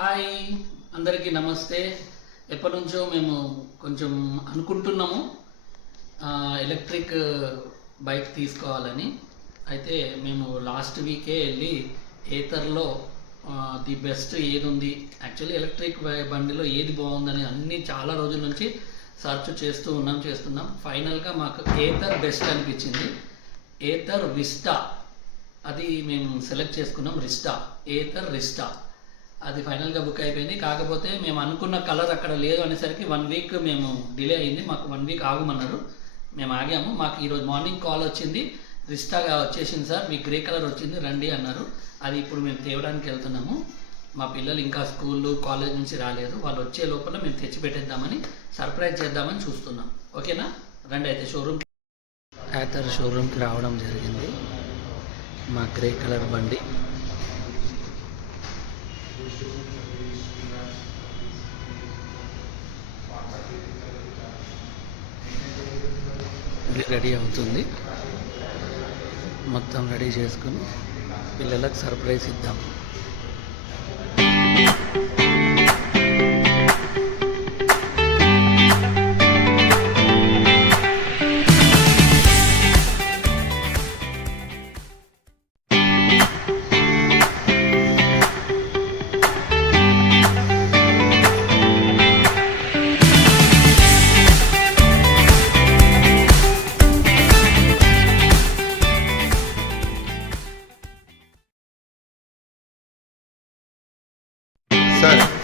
Hi, అందరికీ నమస్తే. ఎప్పటి నుంచో మేము కొంచెం అనుకుంటున్నాము ఎలక్ట్రిక్ బైక్ తీసుకోవాలని. అయితే మేము లాస్ట్ వీకే వెళ్ళి ఏతర్లో ది బెస్ట్ ఏది ఉంది, యాక్చువల్లీ ఎలక్ట్రిక్ బండిలో ఏది బాగుందని అన్నీ చాలా రోజుల నుంచి సర్చ్ చేస్తున్నాం. ఫైనల్గా మాకు ఏతర్ బెస్ట్ అనిపించింది. ఏతర్ విస్టా అది మేము సెలెక్ట్ చేసుకున్నాం. ఏతర్ రిస్టా అది ఫైనల్గా బుక్ అయిపోయింది. కాకపోతే మేము అనుకున్న కలర్ అక్కడ లేదు అనేసరికి 1 వీక్ మేము డిలే అయింది. మాకు 1 వీక్ ఆగమన్నారు. మేము ఆగాము. మాకు ఈరోజు మార్నింగ్ కాల్ వచ్చింది, రిస్టాగా వచ్చేసింది సార్, మీకు గ్రే కలర్ వచ్చింది, రండి అన్నారు. అది ఇప్పుడు మేము తేవడానికి వెళ్తున్నాము. మా పిల్లలు ఇంకా స్కూల్ కాలేజ్ నుంచి రాలేదు. వాళ్ళు వచ్చే లోపల మేము తెచ్చిపెట్టేద్దామని, సర్ప్రైజ్ చేద్దామని చూస్తున్నాం. ఓకేనా, రండి. అయితే ఏతర్ షోరూమ్కి రావడం జరిగింది. మా గ్రే కలర్ బండి రెడీ అవుతుంది. మొత్తం రెడీ చేసుకుని పిల్లలకు సర్ప్రైజ్ ఇద్దాం. Sir.